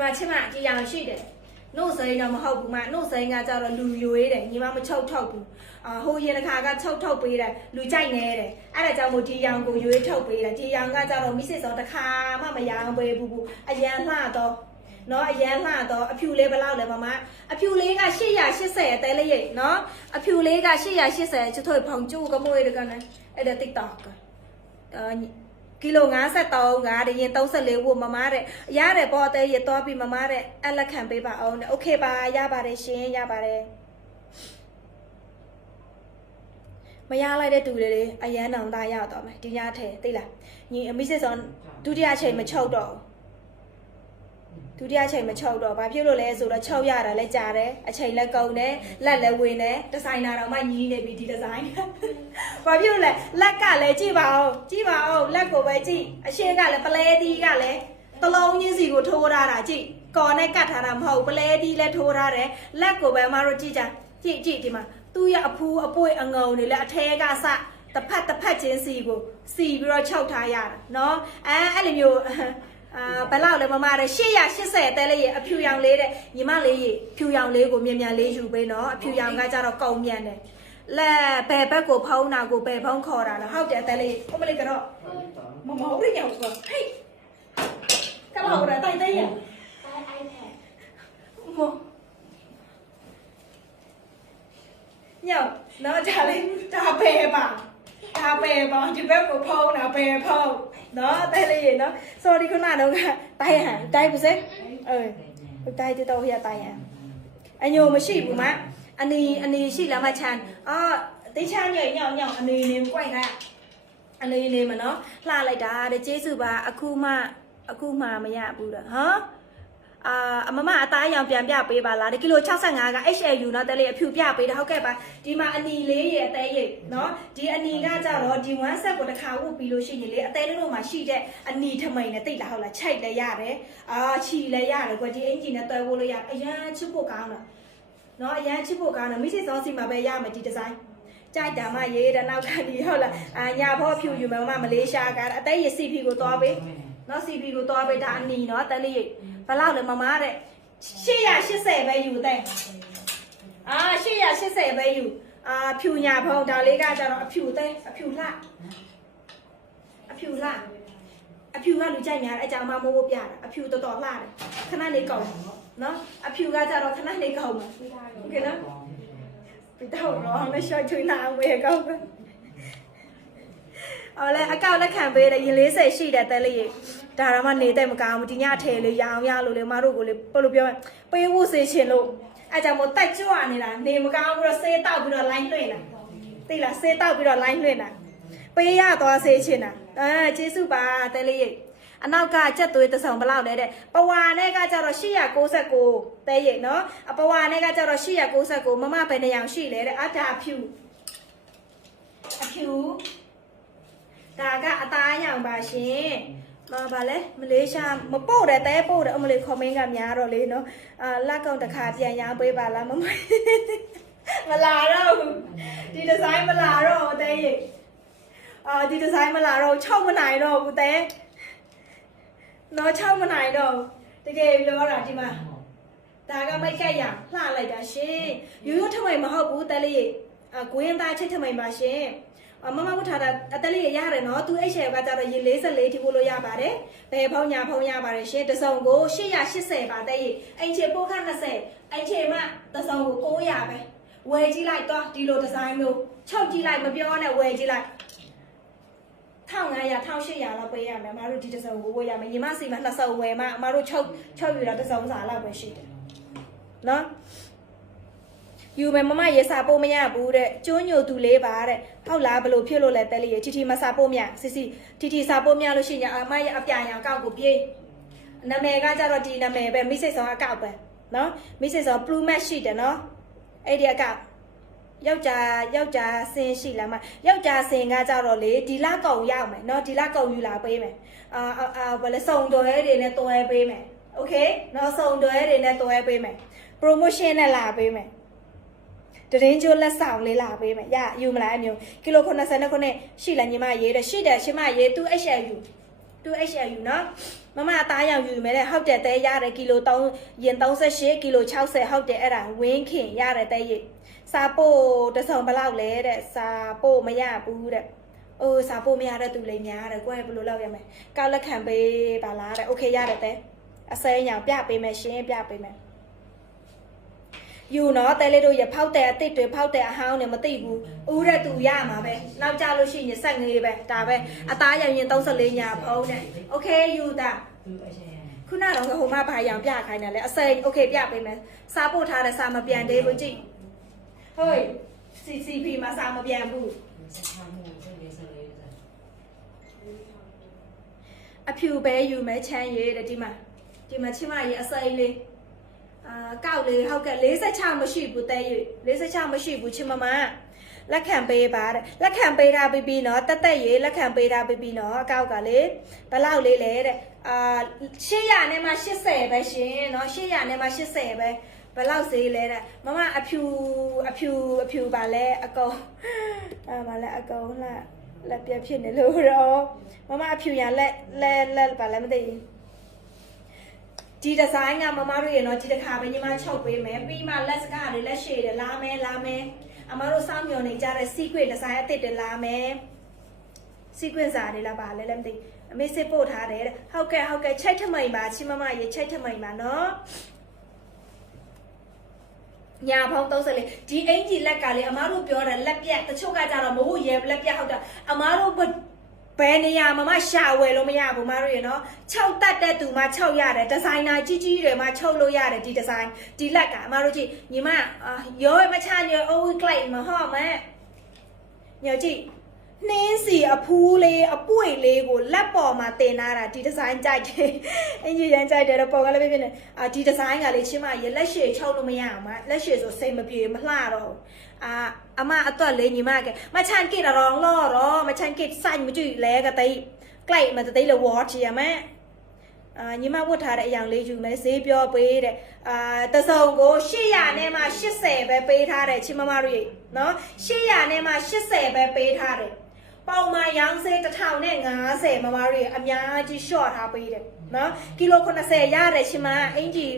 mà chứ mà chị giàu xí đấy nô sấy nào mà học mà nô sấy ngà cho là lùi lùi đấy nhưng mà châu thâu hồi giờ là khá cái châu thâu bì đấy lùi chạy nè đấy ai là cho một chị giàu của lùi thâu bì đấy chị giàu ngà cho là mi sẽ sống ta khá mà giàu bì bù bù ai giàu là to nó ai giàu là to à phiêu lê bao lâu đấy mà à phiêu lê cái xí ya xí sẻ tới lấy vậy nó à phiêu lê cái xí ya xí sẻ cho thôi phòng chu có môi được con này ai được tiktok kilo ngã sẽ tàu ngã để nhìn tàu sẽ lấy của mama đấy giá để bỏ tới giờ to bị mama đấy anh là khám bị bà ông ok bà giá bà đấy xin giá bà đấy mà giá lại để tụi đấy ai giá nào ta giá tao mày đi giá thế đây là như mình sẽ chọn tụi đi chơi mà châu đỏ tụi đi chơi mà châu đỏ bà biết rồi lấy rồi là châu giá là lấy giá đấy chơi là cầu đấy là quên đấy design nào mà nhìn này bị đi design bà biết là cả lấy chi bảo là của bà chị xe cả là play đi cả lấy tao lâu như gì của thua ra là chị còn này cả thằng làm hậu play đi là thua ra đấy là của bà mà rồi chị chả chị thì mà tôi ở phu ở bôi ở ngầu này là thế cả sa tập phát trên xì của xì rồi châu thái à nó anh là nhiều bà lão là mà đấy xe ya xe sẻ tay lấy phiêu yang lấy đấy nhưng mà lấy phiêu yang lấy của miền lấy dù bên nó phiêu yang cái cho nó cầu miền này là bè bè của phong nào của bè phong kho là hao chạy tay lấy không lấy cái đó mà máu đấy nhậu rồi cái lẩu là tay à nhậu nó trả lên trả bè bà chỉ bè của phong nào bè phong đó tay là gì đó sao đi con nào đâu tay hả tay của sếp tay tôi tao hiện tay hả anh nhiều mà xỉ của má anh đi xỉ là mà chàn tí cha nhỏ anh đi nêm quay ra anh đi nêm mà nó là lại đã để chế sự bà akuma mà nhà bù đó hả mà tay nhau bịa bịa bà là để kilo chắc sang ngà cái HLU nó tay lấy phiêu bịa bịa đó cái bà đi mà anh đi lấy vậy tay vậy nó đi anh đi ra cho nó đi ngoài sao của nó khao của pilo xí lấy tay nó mà xí đấy anh đi thầm mày này tay là họ là chạy lấy ya đấy chỉ lấy ya rồi qua đi anh chỉ là tay vô lấy ya ai ya chụp bộ cao nè nó ai ya chụp bộ cao nè mấy cái sao xí mà bây ya mà đi design chạy đã mà vậy đã nào cái đi họ là nhàพ่อphiêuอยู่mà Malaysia cái tay vậy CP của to với nó CP của to với anh đi nó tay lấy bà lao được mama đấy xe ya xe sẻ vềอยู่แต่xe ya xe sẻ vềอยู่phiêu nhà phong đào lấy ra cho nó phiêu tê phiêu lạ lưu chạy nhà ai chàng mà mua bia phiêu to lạ khả năng lấy cầu nó phiêu ra cho nó khả năng lấy cầu mà ok đó bị tao nó chơi chơi nào về không lại cao lại khám về là yên lấy xe xì để tay lấyဒါရမနေတဲ့မကောင်းဘူးဒီညထဲလေးရအောင်ရလို့လေမတို့ကိုလေဘယ်လိုပြောပေးဖို့စေချင်လို့အဲကြောင့်မို့တိုက်ကြွနေတာနေမကောင်းဘူးတော့ဆေးတောက်ပြီးတော့ line လွှင့်လာသိလားဆေးတောက်ပြီးတော့ line လွှင့်လာပေးရသွားစေချင်တာကျေးဇူးပါတဲလေးအနောက်ကချက်သွေးတဆောင်ဘလောက်လဲတဲ့ပဝါနဲ့ကကြတော့899တဲရိတ်နော်ပဝါနဲ့ကကြတော့899မမဘယ်နေအောင်ရှိလဲတဲ့အတာဖြူဒါကအသားရောင်ပါရှင်bà lấy Malaysia mà bố để té bố để ông lấy comment gặp nhà rồi lấy nó lá con ta khá thì nhà bê bà là mà là đâu đi design mà là đâu đây đi design mà là đâu trong cái này đâu cô té nó trong cái này đâu thì cái đó là gì mà ta cái mấy cái dạng là lại đã xí yếu thằng mày mà học bố ta đi cuối em ta chơi thằng mày mà xí mama cũng thà là tay lấy ya rồi nó tôi ấy xe và cho rồi gì lấy thì vô lo ya bà đấy về phong nhà bà đấy xe từ sau cô xe ya xe bà đây anh chị cô khăn là xe anh chị mà từ sau cô ya vậy quay chỉ lại to đi lô từ sai luôn trong chỉ lại mà biểu này quay chỉ lại thao ngày ya thao xe ya là quay ya mà rồi đi từ sau cô ya mà nhưng mà gì mà là sau quay mà rồi trong vì là từ sau giả là quay xe đóอยู่แบบมาอย่าซาโปไม่ยากบูเด้โจညိုသူလေးပါတဲ့ဟုတ်လားဘလို့ဖြစ်လို့လဲတဲလေးတီမစာပို့မြစီစာပို့မြလို့ရှိရင်အမရဲ့အပြာရောင်ကောက်ကိုပြေးနာမည်ကကြတော့ဒီနာမည်ပဲမိစိတ်ဆောင်အကောက်ပဲနော်မိစိတ်ဆောင် blue match ရှိတယ်နော်အဲ့ဒီအကောက်ယောက်ျားဆင်းရှိလားမယောက်ျားဆင်းကကြတော့လေဒီလကုံရောက်မယ်နော်ဒီလကုံယူလာပေးမယ်ဘာလဲစုံတော်ရဲတွေနဲ့တွဲပေးမယ်โอเคနော်စုံတော်ရဲတွေနဲ့တွဲပေးမယ် promotion နဲ့လာပေးမယ်တရင်ကျိုးလက်ဆောင်လေးလာပေးမယ်ယူမလားအမျိုးကီလို90ခုနဲ့ရှိလားညီမရေးတယ်ရှိတယ်ရှင်မရေးသူ HLU 2HL ယူနော်မမအသားရောင်ယူမယ်တဲ့ဟုတ်တယ်တဲရတယ်ကီလို3ရင်38ကီလို60ဟုတ်တယ်အဲ့ဒါဝင်းခင်ရတယ်တဲရေစာပို့တစုံဘလောက်လဲတဲ့စာပို့မရဘူးတဲ့အိုးစာပို့မရတဲ့သူလေးများတယ်ကိုယ်ဘယ်လိုလုပ်ရမလဲကောက်လက်ခံပေးပါလားတဲ့โอเคရတယ်တဲအစဲညောင်ပြပေးမယ်ရှင်းပြပေးမယ်ယူနော်တဲလေးတို့ရဖောက်တဲ့အစ်စ်တွေဖောက်တဲ့အဟောင်းတွေမသိဘူးဦးတဲ့သူရမှာပဲနောက်ကြလို့ရှိရင်ဆက်ငေးပဲဒါပဲအသားရောင်ရင်34ညာဖုံးတဲ့โอเคယူတာခုနတော့ဟိုမှာဘာရောင်ပြခိုင်းတယ်လဲအစဲโอเคပြပေးမယ်စာပို့ထားတဲ့စာမပြန်သေးဘူးကြည့်ဟို CCP မှာစာမပြန်ဘူးအဖြူပဲယူမယ်ချမ်းရည်တဲ့ဒီမှာချစ်မရေအစဲလေးကောက်လေးဟုတ်ကဲ့46မရှိဘူးတဲရွ46မရှိဘူးချစ်မမလက်ခံပေးပါတဲ့လက်ခံပေးတာပြီးနော်တက်ရေလက်ခံပေးတာပြီးနော်အကောက်ကလေဘလောက်လေးလဲတဲ့800နဲ့မှ80ပဲရှင်နော်800နဲ့မှ80ပဲဘလောက်ဈေးလဲတဲ့မမအဖြူပါလဲအကောင်မလဲအကောင်လက်ပြဖြစ်နေလို့တော့မမအဖြူရလက်ပါလဲမသိဘူးဒီဒီဇိုင်းကမမတို့ရေနော်ဒီတစ်ခါပဲညီမချုပ်ပေးမယ်ပြီးမှလက်စကားတွေလက်ရှည်တွေလာမယ်အမတို့စောင့်မျှော်နေကြတဲ့ secret design အသစ်တွေလာမယ် secret စာတွေလာပါလဲမသိအမေစစ်ပို့ထားတယ်ဟုတ်ကဲ့ချိတ်ထမိန်ပါချစ်မမရေချိတ်ထမိန်ပါနော်ညာဖောင်း34ဒီအင်ဂျီလက်ကလေအမတို့ပြောတယ်လက်ပြက်တချို့ကကြတော့မဟုတ်ရေလက်ပြက်ဟုတ်တာအမတို့ဘယ်နေရာမှာရှာဝယ်လို့မရဘူးမတို့ရေနော်6တက်တဲ့သူမှ6ရတယ်ဒီဇိုင်နာကြီးတွေမှချုပ်လို့ရတယ်ဒီဒီဇိုင်းဒီလက်ကအမတို့ကြည့်ညီမရောမချညအိုးကလိုက်မဟုတ်မဲ့ညကြည့်နှင်းစီအဖူးလေးအပွေလေးကိုလက်ပေါ်မှာတင်ထားတာဒီဒီဇိုင်းကြိုက်တယ်အင်ဂျီရန်ကြိုက်တယ်တော့ပေါ်ကလည်းဖြစ်နေဒီဒီဇိုင်းကလေချင်းမရေလက်ရှည်ချုပ်လို့မရအောင်မလက်ရှည်ဆိုစိတ်မပြေမလှတော့အမအတွက်လေးညီမကမချန်ကိတရောင်းလောတော့မချန်ကိစိုက်မကြည့်လဲကတိတ်ကြိုက်မတိတ်လဝါချီရမယ်ညီမဝတ်ထားတဲ့အယောင်လေးယူမယ်ဈေးပြောပေးတဲ့တစုံကို800နဲ့မှ80ပဲပေးထားတယ်ချင်းမမတို့ရေနော်800နဲ့မှ80ပဲပေးထားတယ်ပေါင်မရောင်းစေး1050မမတို့ရေအများကြီး short ထားပေးတယ်နော်ကီလို80ရတယ်ချင်းမအင်ဂျီ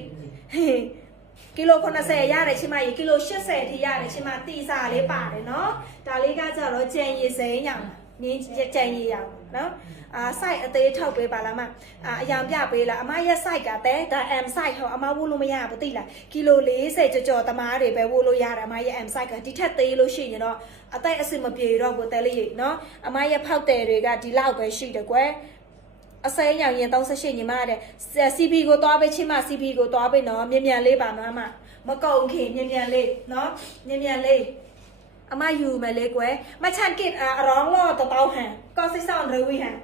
ကီလို80ရတယ်ချင်းမရေကီလို80ထိရတယ်ချင်းမတီစာလေးပါတယ်နော်ဒါလေးကကြတော့ကြံရည်စိမ်းညောင်နင်းကြံရည်ရောင်နော်site အသေးထောက်ပေးပါလားမအယောင်ပြပေးလားအမရဲ့ site ကတဲဒါ M site ဟောအမဝိုးလို့မရဘူးသိလားကီလို40ကြော်သမားတွေပဲဝိုးလို့ရတယ်အမရဲ့ M site ကဒီထက်သေးလို့ရှိရင်တော့အသက်အစင်မပြေတော့ဘူးတဲလေးနော်အမရဲ့ဖောက်တယ်တွေကဒီလောက်ပဲရှိတယ်ကွယ်အစဲရောင်ရင်38ညီမတဲ့ CP ကိုတွားပေးချင်းမ CP ကိုတွားပေးနော်မြန်လေးပါမကုန်ခင်မြန်လေးနော်မြန်လေးအမယူမယ်လေကွယ်မချန်ကစ်အရောင်းလို့တောင်းဟန်ကောစစ်ဆောင်ရဝီဟန်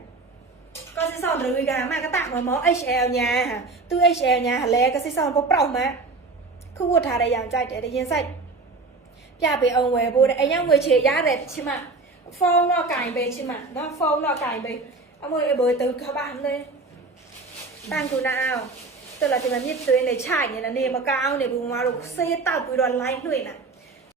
ก็สิสอนเลยกันมากระตากมอ HL เนี่ยตู้ HL เนี่ยแหละก็สิสอนพวกเปล่ามาคือวัวทาได้อย่างใจแต่ได้ยินใส่ပြပေးအောင်ဝယ်ဖို့တဲ့အရင်ငွေချေရတယ်ချမဖုန်းတော့ကင်ပေးချမနော်ဖုန်းတော့ကင်ပေးအမွေဘယ်တူခပါလဲတန်ကူနာအောင်တော်လာဒီမှာမြစ်သွင်းနေချိုင်နေနေမကောင်းနေဘူးမတို့ဆေးတောက်ပြီးတော့ line လွှင့်တာ